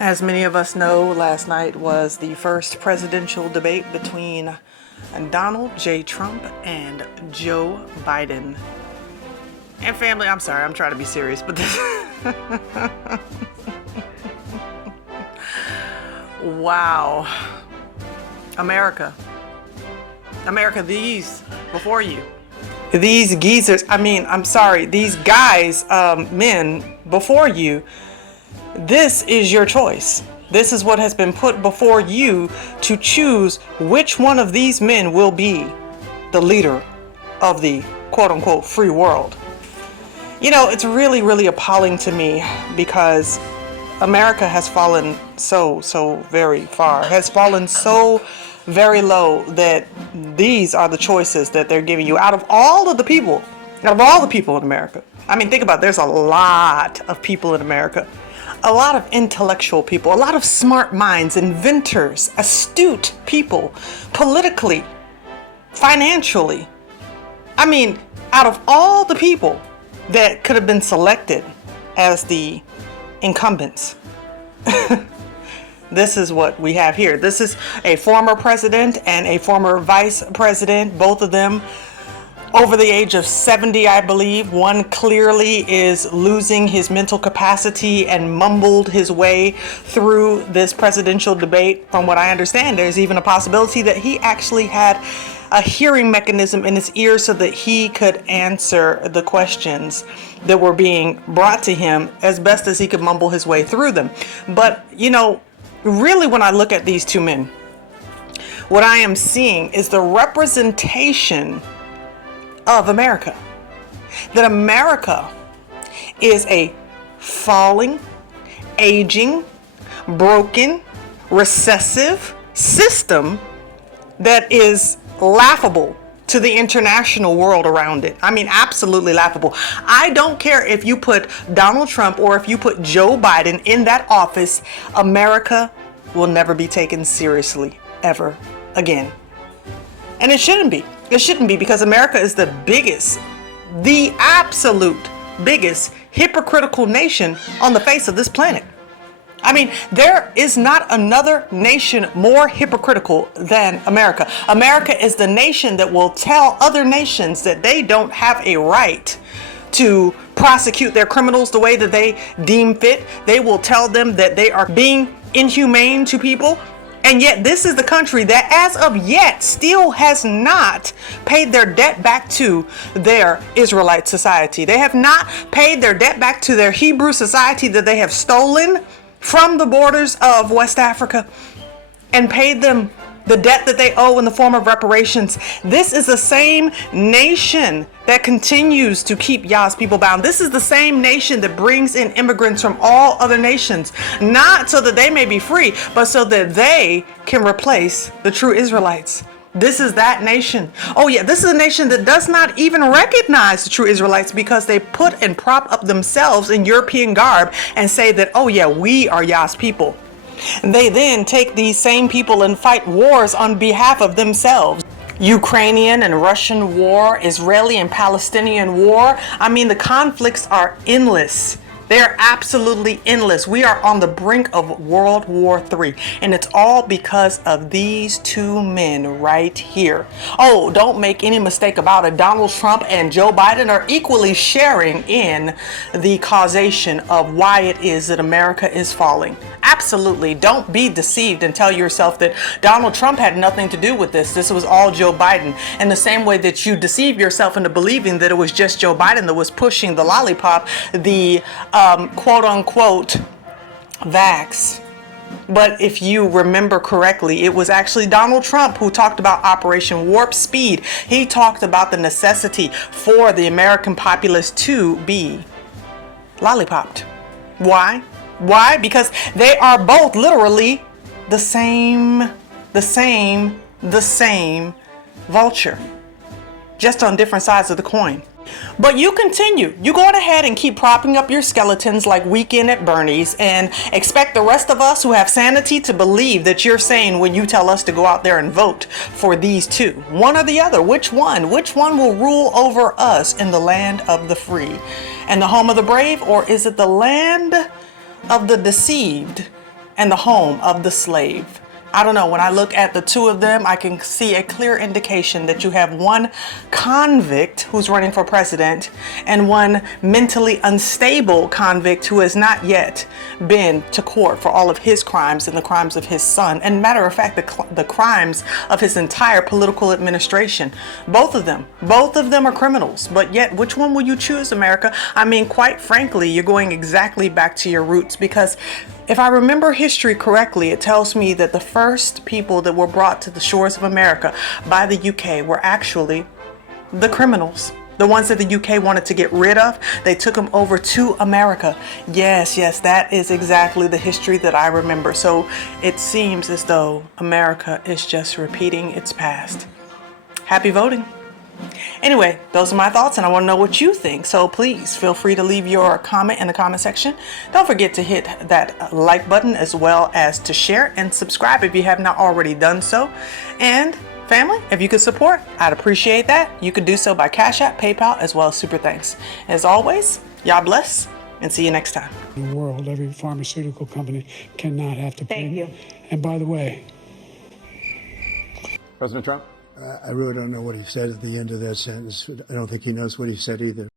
As many of us know, last night was the first presidential debate between Donald J. Trump and Joe Biden. And family, I'm sorry, I'm trying to be serious, but this... Wow. America, these before you. These geezers, I'm sorry, these guys, men before you, this is your choice. This is what has been put before you to choose which one of these men will be the leader of the quote unquote free world. You know, it's really, really appalling to me because America has fallen so very far, has fallen so very low that these are the choices that they're giving you out of all the people in America. I mean, think about it, there's a lot of people in America, a lot of intellectual people, a lot of smart minds, inventors, astute people, politically, financially. I mean, out of all the people that could have been selected as the incumbents, this is what we have here. This is a former president and a former vice president, both of them over the age of 70, I believe. One clearly is losing his mental capacity and mumbled his way through this presidential debate. From what I understand, there's even a possibility that he actually had a hearing mechanism in his ear so that he could answer the questions that were being brought to him as best as he could mumble his way through them. But, you know, really, when I look at these two men, what I am seeing is the representation of America. That America is a falling, aging, broken, recessive system that is laughable to the international world around it. I mean, absolutely laughable. I don't care if you put Donald Trump or if you put Joe Biden in that office, America will never be taken seriously ever again. And it shouldn't be. It shouldn't be, because America is the biggest, the absolute biggest hypocritical nation on the face of this planet. I mean, there is not another nation more hypocritical than America. America is the nation that will tell other nations that they don't have a right to prosecute their criminals the way that they deem fit. They will tell them that they are being inhumane to people. And yet this is the country that as of yet still has not paid their debt back to their Israelite society. They have not paid their debt back to their Hebrew society that they have stolen from the borders of West Africa and paid them the debt that they owe in the form of reparations. This is the same nation that continues to keep Yah's people bound. This is the same nation that brings in immigrants from all other nations, not so that they may be free, but so that they can replace the true Israelites. This is that nation. Oh yeah, this is a nation that does not even recognize the true Israelites because they put and prop up themselves in European garb and say that, oh yeah, we are Yah's people. They then take these same people and fight wars on behalf of themselves. Ukrainian and Russian war, Israeli and Palestinian war. I mean, the conflicts are endless. They're absolutely endless. We are on the brink of World War III, and it's all because of these two men right here. Oh, don't make any mistake about it. Donald Trump and Joe Biden are equally sharing in the causation of why it is that America is falling. Absolutely. Don't be deceived and tell yourself that Donald Trump had nothing to do with this. This was all Joe Biden. In the same way that you deceive yourself into believing that it was just Joe Biden that was pushing the lollipop, the quote unquote vax. But if you remember correctly, it was actually Donald Trump who talked about Operation Warp Speed. He talked about the necessity for the American populace to be lollipopped. Why? Why? Because they are both literally the same vulture, just on different sides of the coin. But you continue. You go on ahead and keep propping up your skeletons like Weekend at Bernie's and expect the rest of us who have sanity to believe that you're saying when you tell us to go out there and vote for these two. One or the other. Which one? Which one will rule over us in the land of the free and the home of the brave? Or is it the land of the deceived and the home of the slave. I don't know, when I look at the two of them, I can see a clear indication that you have one convict who's running for president and one mentally unstable convict who has not yet been to court for all of his crimes and the crimes of his son. And matter of fact, the crimes of his entire political administration. Both of them are criminals. But yet, which one will you choose, America? I mean, quite frankly, you're going exactly back to your roots, because if I remember history correctly, it tells me that the first people that were brought to the shores of America by the UK were actually the criminals. The ones that the UK wanted to get rid of, they took them over to America. Yes, that is exactly the history that I remember. So it seems as though America is just repeating its past. Happy voting. Anyway, those are my thoughts, and I want to know what you think. So please feel free to leave your comment in the comment section. Don't forget to hit that like button, as well as to share and subscribe if you have not already done so. And family, if you could support, I'd appreciate that. You could do so by Cash App, PayPal, as well as Super Thanks. As always, y'all bless, and see you next time. In the world, every pharmaceutical company cannot have to pay. Thank you. And by the way, President Trump? I really don't know what he said at the end of that sentence. I don't think he knows what he said either.